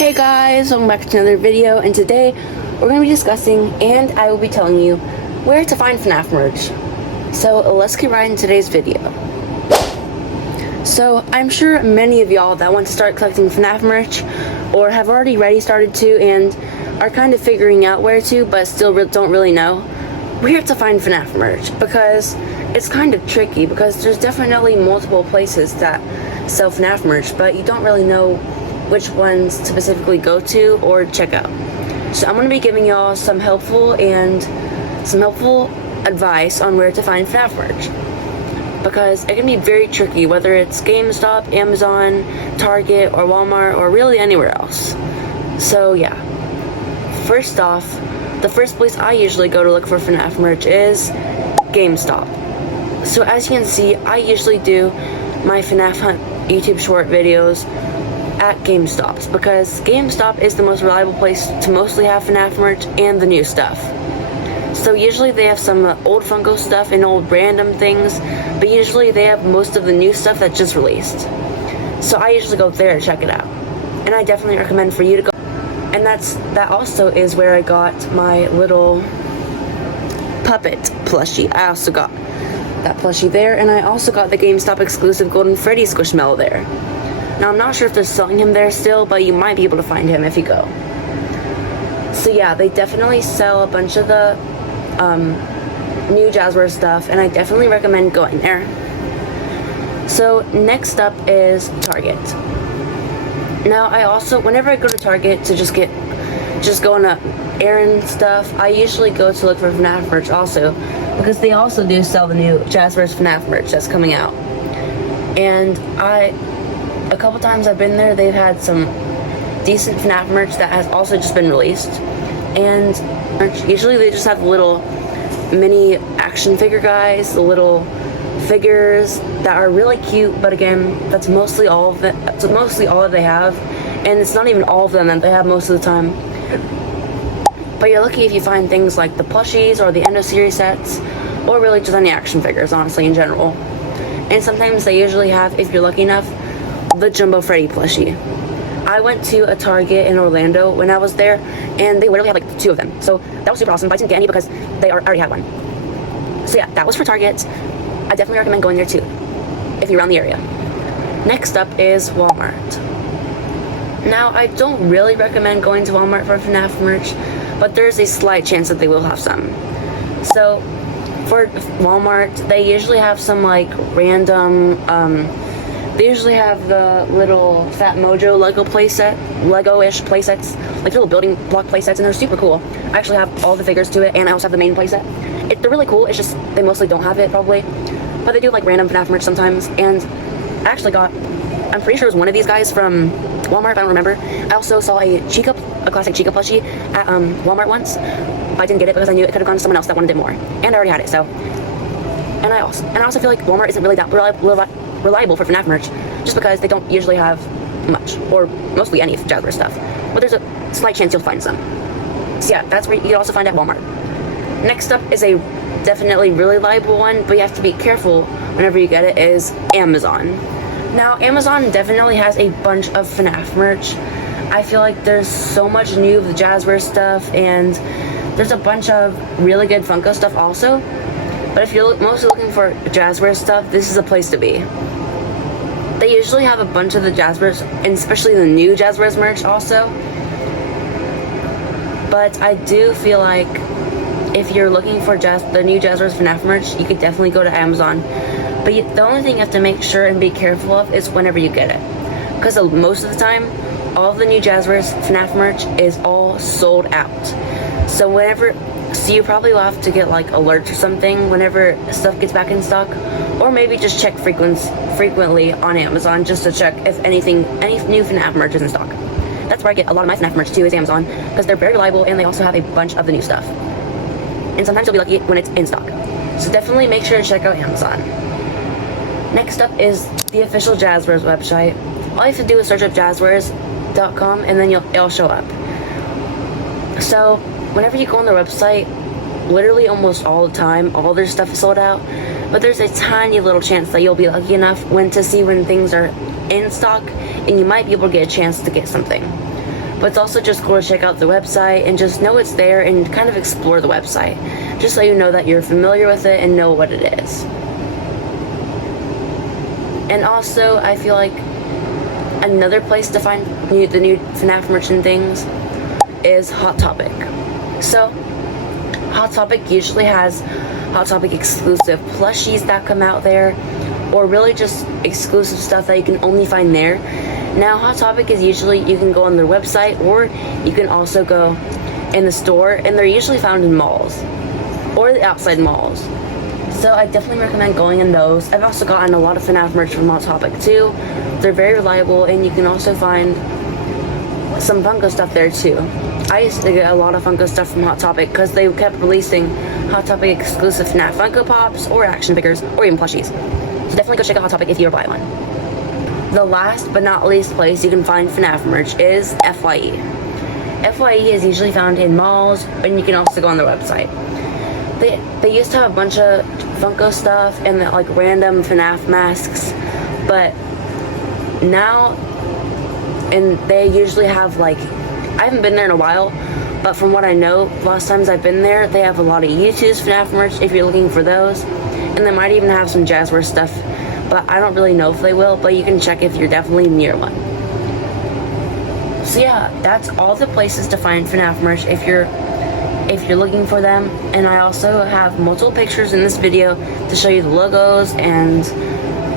Hey guys, welcome back to another video, and today we're going to be discussing and I will be telling you where to find Fnaf merch. So let's get right into today's video. So I'm sure many of y'all that want to start collecting Fnaf merch or have already started to and are kind of figuring out where to but still don't really know where to find Fnaf merch, because it's kind of tricky because there's definitely multiple places that sell Fnaf merch, but you don't really know which ones to specifically go to or check out. So I'm going to be giving y'all some helpful advice on where to find Fnaf merch, because it can be very tricky whether it's GameStop, Amazon, Target, or Walmart, or really anywhere else. So yeah, first off, the first place I usually go to look for Fnaf merch is GameStop. So as you can see, I usually do my Fnaf Hunt YouTube short videos at GameStops, because GameStop is the most reliable place to mostly have Fnaf merch and the new stuff. So usually they have some old Funko stuff and old random things, but usually they have most of the new stuff that just released. So I usually go there to check it out, and I definitely recommend for you to go. And that also is where I got my little puppet plushie. I also got that plushie there, and I also got the GameStop exclusive Golden Freddy Squishmallow there. Now, I'm not sure if they're selling him there still, but you might be able to find him if you go. So yeah, they definitely sell a bunch of the new Jazwares stuff, and I definitely recommend going there. So next up is Target. Now, I also, whenever I go to Target to just go on a errand stuff, I usually go to look for Fnaf merch also, because they also do sell the new Jazwares Fnaf merch that's coming out. And a couple times I've been there, they've had some decent Fnaf merch that has also just been released. And usually they just have the little mini action figure guys, the little figures that are really cute, but again, that's mostly all that they have, and it's not even all of them that they have most of the time. But you're lucky if you find things like the plushies or the end of series sets, or really just any action figures, honestly, in general. And sometimes they usually have, if you're lucky enough, the Jumbo Freddy plushie. I went to a Target in Orlando when I was there, and they literally had like 2 of them. So that was super awesome, but I didn't get any because they already had one. So yeah, that was for Target. I definitely recommend going there too, if you're around the area. Next up is Walmart. Now, I don't really recommend going to Walmart for Fnaf merch, but there's a slight chance that they will have some. So for Walmart, they usually have some like random, they usually have the little Fat Mojo Lego-ish playsets, like little building block playsets, and they're super cool. I actually have all the figures to it, and I also have the main playset. They're really cool, it's just they mostly don't have it probably, but they do like random Fnaf merch sometimes. And I actually got, I'm pretty sure it was one of these guys from Walmart, I don't remember. I also saw a classic Chica plushie at Walmart once, but I didn't get it because I knew it could have gone to someone else that wanted it more, and I already had it. So, and I also feel like Walmart isn't really that reliable for Fnaf merch, just because they don't usually have much, or mostly any Jazwares stuff, but there's a slight chance you'll find some. So yeah, that's where you can also find at Walmart. Next up is a definitely really reliable one, but you have to be careful whenever you get it, is Amazon. Now, Amazon definitely has a bunch of Fnaf merch. I feel like there's so much new of the Jazwares stuff, and there's a bunch of really good Funko stuff also. But if you're mostly looking for Jazwares stuff, this is a place to be. They usually have a bunch of the Jazwares, and especially the new Jazwares merch also. But I do feel like if you're looking for the new Jazwares Fnaf merch, you could definitely go to Amazon. But the only thing you have to make sure and be careful of is whenever you get it, because most of the time, all of the new Jazwares Fnaf merch is all sold out. So you probably will have to get like alerts or something whenever stuff gets back in stock, or maybe just check frequently on Amazon just to check if any new Fnaf merch is in stock. That's where I get a lot of my Fnaf merch too, is Amazon, because they're very reliable and they also have a bunch of the new stuff. And sometimes you'll be lucky when it's in stock. So definitely make sure to check out Amazon. Next up is the official Jazwares website. All you have to do is search up jazwares.com, and then it'll show up. So whenever you go on their website, literally almost all the time, all their stuff is sold out, but there's a tiny little chance that you'll be lucky enough to see when things are in stock, and you might be able to get a chance to get something. but it's also just cool to check out the website and just know it's there and kind of explore the website, just so you know that you're familiar with it and know what it is. And also, I feel like another place to find the new FNAF merch and things is Hot Topic. So, Hot Topic usually has Hot Topic exclusive plushies that come out there, or really just exclusive stuff that you can only find there. Now, Hot Topic is usually, you can go on their website, or you can also go in the store, and they're usually found in malls, or the outside malls. So I definitely recommend going in those. I've also gotten a lot of FNAF merch from Hot Topic too. They're very reliable, and you can also find some Funko stuff there too. I used to get a lot of Funko stuff from Hot Topic because they kept releasing Hot Topic exclusive FNAF Funko Pops or action figures or even plushies. So definitely go check out Hot Topic if you buy one. The last but not least place you can find FNAF merch is FYE. FYE is usually found in malls, and you can also go on their website. They used to have a bunch of Funko stuff and like random FNAF masks, but now, and they usually have like, I haven't been there in a while, but from what I know, last times I've been there, they have a lot of U2's FNAF merch if you're looking for those, and they might even have some Jazwares stuff, but I don't really know if they will, but you can check if you're definitely near one. So yeah, that's all the places to find FNAF merch if you're looking for them. And I also have multiple pictures in this video to show you the logos, and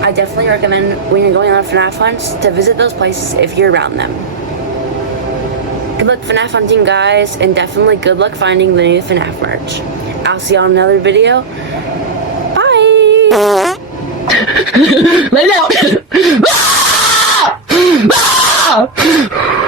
I definitely recommend when you're going on FNAF hunts to visit those places if you're around them. Good luck FNAF hunting, guys, and definitely good luck finding the new FNAF merch. I'll see you on another video. Bye! Lay down!